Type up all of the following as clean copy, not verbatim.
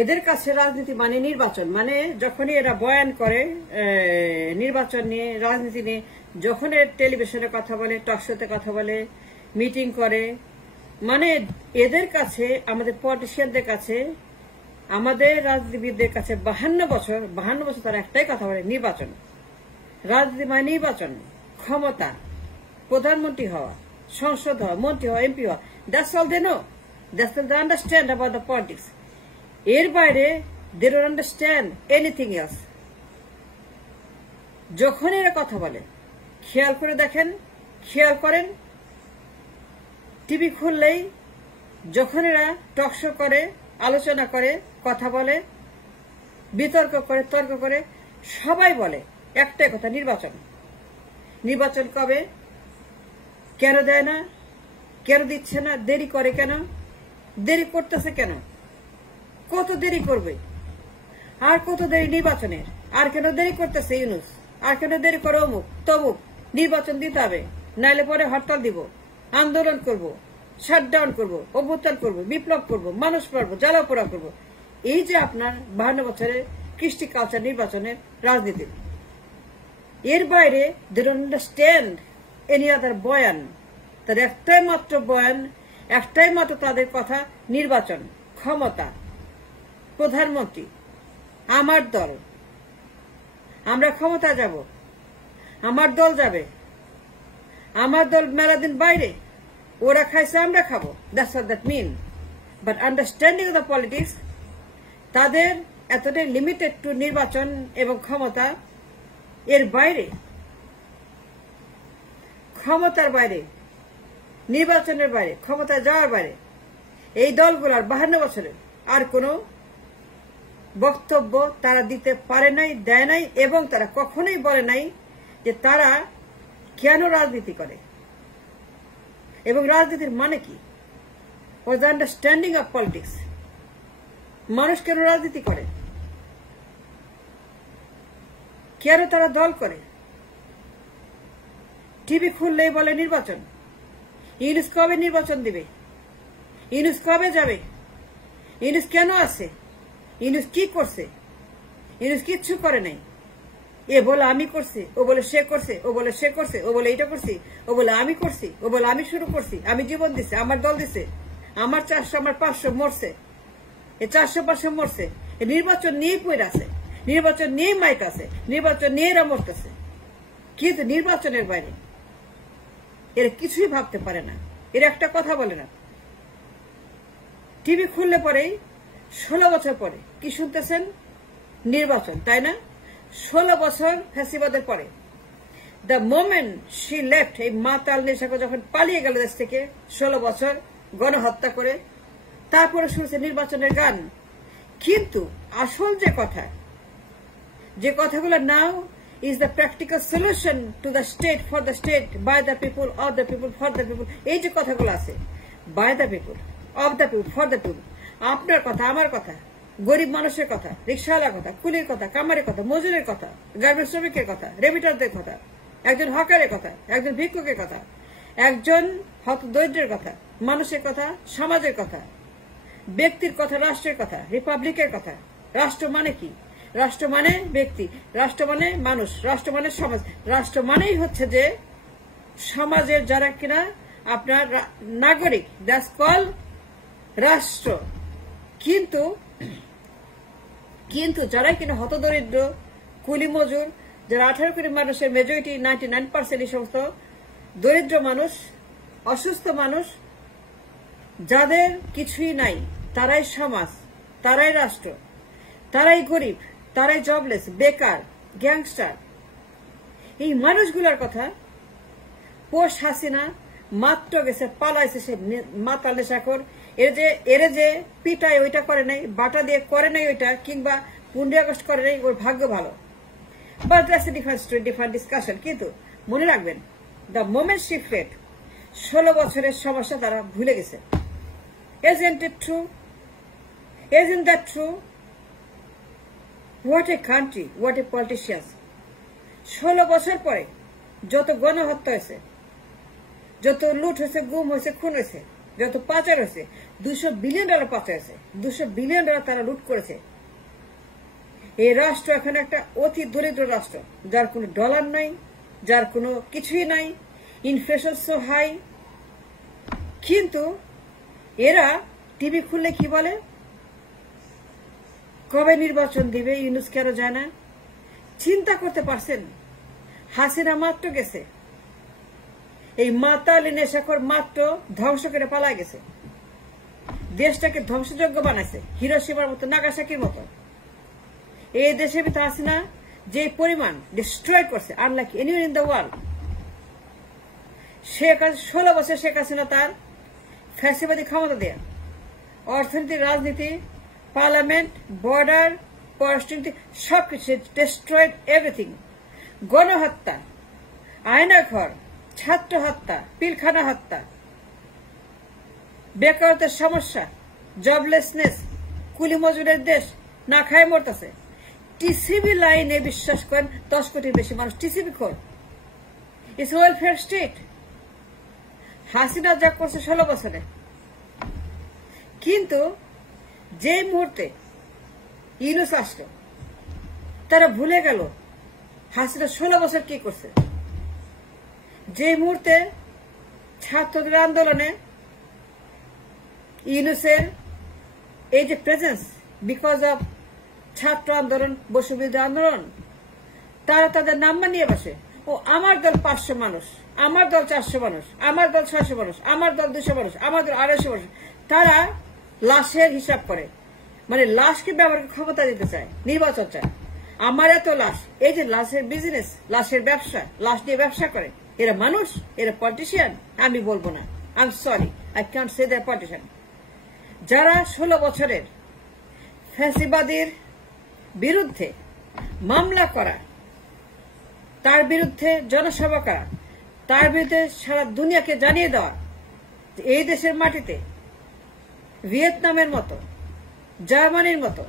এদের কাছে রাজনীতি মানে নির্বাচন, মানে যখনই এরা বয়ান করে নির্বাচন নিয়ে, রাজনীতি নিয়ে, যখন টেলিভিশনে কথা বলে, টকশোতে কথা বলে, মিটিং করে, মানে এদের কাছে, আমাদের পলিটিশিয়ানদের কাছে, আমাদের রাজনীতিবিদদের কাছে 52 বছর তারা একটাই কথা বলে, নির্বাচন। রাজনীতি মানে নির্বাচন, ক্ষমতা, প্রধানমন্ত্রী হওয়া, সংসদ হওয়া, মন্ত্রী হওয়া, এমপি হওয়া। That's all they know, that's they understand about the politics. এর বাইরে they don't understand anything else. যখন এরা কথা বলে, খেয়াল করে দেখেন, খেয়াল করেন, টিভি খুললেই যখন এরা টকশো করে, আলোচনা করে, কথা বলে, বিতর্ক করে, তর্ক করে, সবাই বলে একটাই কথা, নির্বাচন। নির্বাচন কবে, কেন দেয় না, কেন দিচ্ছে না, দেরি করে কেন, দেরি করতেছে কেন, কত দেরি করবে, আর কত দেরি নির্বাচনের, আর কেন দেরি করতেছে ইউনূস, আর কেন দেরি করে অমুক তমুক, নির্বাচন দিতে হবে, নাইলে পরে হরতাল দিব, আন্দোলন করব, শাটডাউন করব, অভ্যুত্থান করব, বিপ্লব করব, মানুষ মারবো, জ্বালাপোড়া করব। এই যে আপনার 52 বছরের কৃষ্টি কালচার নির্বাচনের রাজনীতি, এর বাইরে they don't understand any other বয়ান। তার একটাই মাত্র বয়ান, একটাই মাত্র তাদের কথা, নির্বাচন, ক্ষমতা, প্রধানমন্ত্রী, আমার দল, আমরা ক্ষমতা যাব, আমার দল যাবে, আমার দল মেলা দিন বাইরে, ওরা খাইছে আমরা খাবো। That's what that mean. But understanding of the politics তাদের এতটাই লিমিটেড টু নির্বাচন এবং ক্ষমতা। এর বাইরে, ক্ষমতার বাইরে, নির্বাচনের বাইরে, ক্ষমতায় যাওয়ার বাইরে এই দলগুলোর 52 বছরের আর কোনো বক্তব্য তারা দিতে পারে নাই, দেয় নাই, এবং তারা কখনোই বলে নাই যে তারা কেন রাজনীতি করে এবং রাজনীতির মানে কি, was the understanding of politics. মানুষ কেন রাজনীতি করে, কেন তারা দল করে। টিভি খুললেই বলে নির্বাচন। ইউনূস কবে নির্বাচন দিবে, ইউনূস কবে যাবে, ইউনূস কেন আছে, ইউনূস কি করছে, ইউনূস কিচ্ছু করে নাই। এ বলে আমি করছি, ও বলে সে করছে, ও বলে সে করছে, ও বলে এইটা করছি, ও বলে আমি করছি, ও বলে আমি শুরু করছি, আমি জীবন দিছে, আমার দল দিছে, আমার 400 আমার 500 মরছে, এ 400-500 মরছে। নির্বাচন নিয়েই পড়ে আছে, নির্বাচন নিয়েই মাইক আছে, নির্বাচন নিয়ে এরা মরতেছে। কিন্তু নির্বাচনের বাইরে এরা কিছুই ভাবতে পারে না, এরা একটা কথা বলে না। টিভি খুললে পরেই 16 বছর পরে কি শুনতেছেন, নির্বাচন, তাই না? 16 বছর ফ্যাসিবাদের পরে, দ্য মোমেন্ট শি লেফট, এই মাতাল নেশাকে যখন পালিয়ে গেল দেশ থেকে 16 বছর গণহত্যা করে, তারপরে শুনছে নির্বাচনের গান। কিন্তু আসল যে কথা, যে কথাগুলো নাও is the practical solution to the state, for the state, by the people, of the people, for the people, এই যে কথাগুলো আছে, by the people, of the people, for the people, আপনার কথা, আমার কথা, গরিব মানুষের কথা, রিক্সাওয়ালার কথা, কুলির কথা, কামারের কথা, মজুরের কথা, গার্মেন্টস শ্রমিকের কথা, রেমিটারদের কথা, একজন হকারের কথা, একজন ভিক্ষুকের কথা, একজন হতদরিদ্রের কথা, মানুষের কথা, সমাজের কথা, ব্যক্তির কথা, রাষ্ট্রের কথা, রিপাবলিকের কথা। রাষ্ট্র মানে কি? রাষ্ট্র মানে ব্যক্তি, রাষ্ট্র মানে মানুষ, রাষ্ট্র মানে সমাজ। রাষ্ট্র মানেই হচ্ছে যে সমাজের যারা কিনা আপনার নাগরিক, দ্যাটস কল রাষ্ট্র। কিন্তু যারা কিনা হতদরিদ্র, কুলি মজুর, যারা 18 কোটি মানুষের মেজরিটি, 99% এই সমস্ত দরিদ্র মানুষ, অসুস্থ মানুষ, যাদের কিছুই নাই, তারাই সমাজ, তারাই রাষ্ট্র, তারাই গরিব, তারাই জবলেস, বেকার, গ্যাংস্টার। এই মানুষগুলোর কথা পোস্ট হাসিনা মাত্র গেছে, পালাইছে সে মাতাল নেশাখোর। এর যে পিটায় ওইটা করে নাই, বাটা দিয়ে করে নাই ওইটা, কিংবা 15 আগস্ট করে নাই, ওর ভাগ্য ভালো। But that's a different discussion. কিন্তু মনে রাখবেন, দ্য মোমেন্ট শি ফ্লেড, 16 বছরের সমস্যা তারা ভুলে গেছে। Isn't it true? Isn't that true? What a country, what a politicians. 16 বছর পরে যত গণহত্যা হয়েছে, যত লুট হয়েছে, গুম হয়েছে, খুন হয়েছে, যত পাচার হয়েছে, $200 বিলিয়ন পাচার হয়েছে, $200 বিলিয়ন তারা লুট করেছে। এই রাষ্ট্র এখন একটা অতি দরিদ্র রাষ্ট্র, যার কোনো ডলার নাই, যার কোনো কিছুই নাই, ইনফ্লেশন সো হাই। কিন্তু এরা টিভি খুললে কি বলে, কবে নির্বাচন দিবে, ইউনূস কেন যায় না? চিন্তা করতে পারছেন? হাসিনা মাত্র গেছে, এই মাতালি নেশাখোর মাত্র ধ্বংস করে পালা গেছে, দেশটাকে ধ্বংসযোগ্য বানাইছে, হিরোশিমার মতো, নাগাসাকির মতো। এই দেশের ভিতরে হাসিনা যে পরিমাণ ডিস্ট্রয় করছে, unlike anywhere in the world. 16 বছর শেখ হাসিনা তার ফ্যাসিবাদী ক্ষমতা দেয়া, অর্থনীতি, রাজনীতি, পার্লামেন্ট, বর্ডার, পররাষ্ট্রনীতি সবকিছু ডিস্ট্রয়েড এভরিথিং। গণহত্যা, আয়নাঘর, ছাত্র হত্যা, পিলখানা হত্যা, বেকারত্বের সমস্যা, জবলেসনেস, কুলি মজুরের দেশ, না খায় মরতেছে। টিসিবি লাইনে বিশ্বাস করেন 10 কোটির বেশি মানুষ টিসিবি খোর। It's welfare state. হাসিনা যা করছে 16 বছরে, কিন্তু যে মুহূর্তে ইউনূস আসলো তারা ভুলে গেল হাসিনা 16 বছর কি করছে। যে মুহূর্তে ছাত্রদের আন্দোলনে ইউনূসের এই যে প্রেজেন্স, বিকজ অফ ছাত্র আন্দোলন, বসুবিধা আন্দোলন, তারা তাদের নাম্বার নিয়ে বসে, ও আমার দল 500 মানুষ, আমার দল 400 মানুষ, আমার দল 600 মানুষ, আমার দল 200 মানুষ, আমার দল 250 মানুষ। তারা লাশের হিসাব করে, মানে লাশকে ব্যবহার ক্ষমতা দিতে চায়, নির্বাচন চায়। আমার এত লাশ, এই যে লাশের বিজনেস, লাশের ব্যবসা, লাশ নিয়ে ব্যবসা করে, এরা মানুষ? এরা পলিটিশিয়ান? আমি বলবো না, I am sorry, I can't say the politician. যারা 16 বছরের ফ্যাসিবাদীর বিরুদ্ধে মামলা করা, তার বিরুদ্ধে জনসভা করা, তার বিরুদ্ধে সারা দুনিয়াকে জানিয়ে দেওয়া যে এই দেশের মাটিতে ভিয়েতনামের মতো, জার্মানির মতো,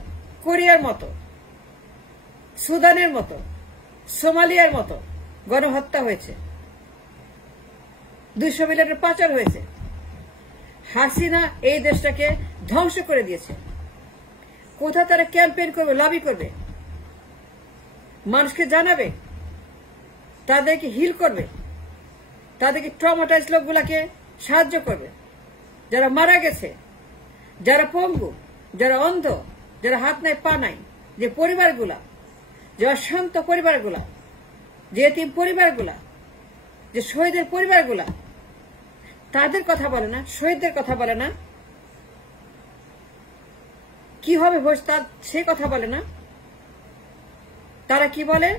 কোরিয়ার মতো, সুদানের মতো, সোমালিয়ার মতো গণহত্যা হয়েছে, 200 মিলিয়নের পাচার হয়েছে। হাসিনা এই দেশটাকে ধ্বংস করে দিয়েছে। কোথায় তারা ক্যাম্পেইন করবে, লবি করবে, মানুষকে জানাবে, তাদেরকে হিল করবে, তাদেরকে ট্রমাটাইজ লোকগুলাকে সাহায্য করবে, যারা মারা গেছে, যারা পঙ্গু, যারা অন্ধ, যারা হাত নাই পা নাই, যে পরিবারগুলা, যে অশান্ত পরিবারগুলা, যে এতিম পরিবারগুলা, যে শহীদের পরিবারগুলা, তাদের কথা বলে না, শহীদদের কথা বলে না, কি হবে ভবিষ্যৎ সে কথা বলে না। তারা কি বলে,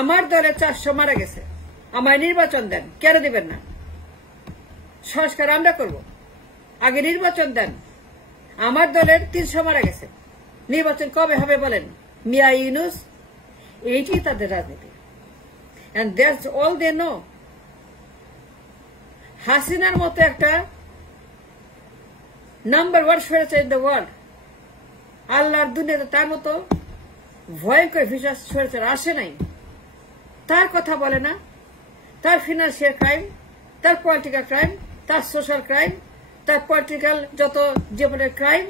আমার দলে 400 মারা গেছে, আমায় নির্বাচন দেন। কেন দিবেন না? সংস্কার আমরা করব, আগে নির্বাচন দেন। আমার দলের 300 মারা গেছে, নির্বাচন কবে হবে বলেন? মিয়া ইউনূস। এইটি তাদের রাজনীতি, and that's all they know. হাসিনার মতো একটা নাম্বার 1 স্বৈরাচার ইন দ্য ওয়ার্ল্ড, আল্লাহর দুনিয়াতে তার মতো ভয়ঙ্কর ভিশাস স্বৈরাচার আসে নাই। তার কথা বলে না, তার ফিনান্সিয়াল ক্রাইম, তার পলিটিক্যাল ক্রাইম, তার সোশ্যাল ক্রাইম, তার পলিটিক্যাল যত জীবনের ক্রাইম,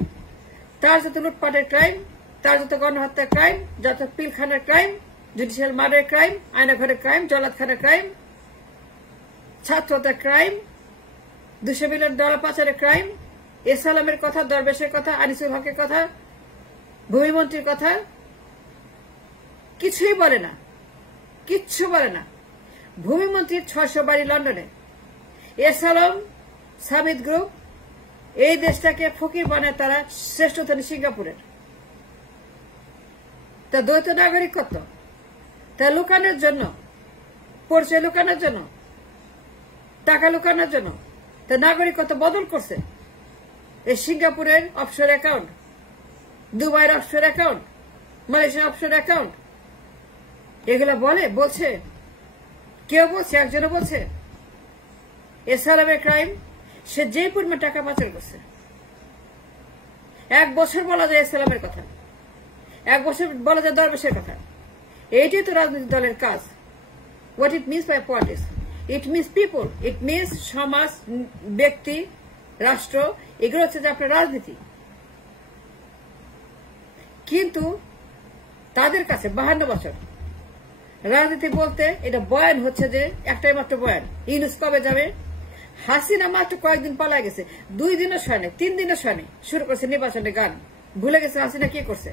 তার যত লুটপাটের ক্রাইম, তার যত গণহত্যার ক্রাইম, যত পিলখানার ক্রাইম, জুডিশিয়াল মার্ডারের ক্রাইম, আয়নাঘরের ক্রাইম, জলাৎখানার ক্রাইম, ছাত্রতার ক্রাইম, $200 মিলিয়ন পাচারের ক্রাইম, এসালামের কথা, দরবেশের কথা, আনিসুল হকের কথা, ভূমিমন্ত্রীর কথা, কিছুই বলে না, কিচ্ছু বলে না। ভূমিমন্ত্রীর 600 বাড়ি লন্ডনে, এসালাম, সামিদ গ্রুপ, এই দেশটাকে ফকির বানায় তারা শ্রেষ্ঠ ধনী সিঙ্গাপুরের। তা দ্বৈত নাগরিকত্ব, তা লুকানোর জন্য, পরিচয় লুকানোর জন্য, টাকা লুকানোর জন্য তা নাগরিকত্ব বদল করছে। এই সিঙ্গাপুরের অফশোর অ্যাকাউন্ট, দুবাইয়ের অফশোর অ্যাকাউন্ট, মালয়েশিয়ার অফশোর অ্যাকাউন্ট, এগুলা বলছে কেউ বলছে, একজনও বলছে। এসালামের ক্রাইম, সে যে পরিমাণ টাকা পাচার করছে, 1 বছর বলা যায় এসালামের কথা, 1 বছর বলা যায় দরবেশের কথা। এইটাই তো রাজনৈতিক দলের কাজ। What it means by politics. It means people, it means সমাজ, ব্যক্তি, রাষ্ট্র, এগুলো হচ্ছে যে আপনার রাজনীতি। কিন্তু তাদের কাছে 52 বছর রাজনীতি বলতে এটা বয়ান হচ্ছে যে একটাই মাত্র বয়ান। ইউনূস কবে যাবে? হাসিনা মাত্র কয়েকদিন পালায় গেছে, 2 দিনও শোনে, 3 দিনও শোনে, শুরু করছে নির্বাচনের গান। ভুলে গেছে হাসিনা কি করছে,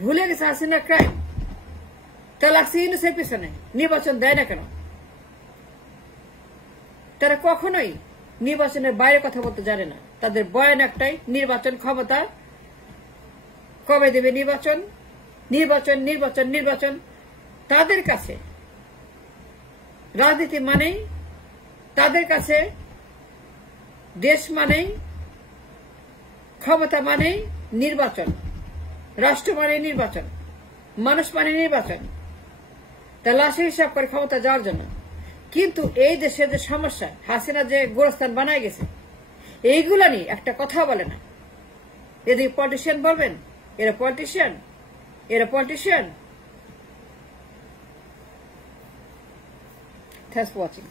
ভুলে গেছে হাসিনা ক্রাইম। তা লাগছে ইউনূসের পিছনে। নির্বাচন দেয় না কেন? তারা কখনোই নির্বাচনের বাইরে কথা বলতে জানে না। তাদের বয়ান একটাই, নির্বাচন ক্ষমতা, কবে দেবে নির্বাচন, নির্বাচন, নির্বাচন, নির্বাচন। তাদের কাছে রাজনীতি মানেই, তাদের কাছে দেশ মানেই, ক্ষমতা মানেই নির্বাচন, রাষ্ট্র মানে নির্বাচন, মানুষ মানে নির্বাচন। তা লাশের হিসাব করে ক্ষমতা যাওয়ার জন্য। কিন্তু এই দেশের যে সমস্যা, হাসিনা যে গোরস্থান বানায় গেছে, এইগুলা নিয়ে একটা কথা বলে না। এদিকে পলিটিশিয়ান বলবেন এরা পলিটিশিয়ান, এরা পলিটিশিয়ান। Thanks for watching.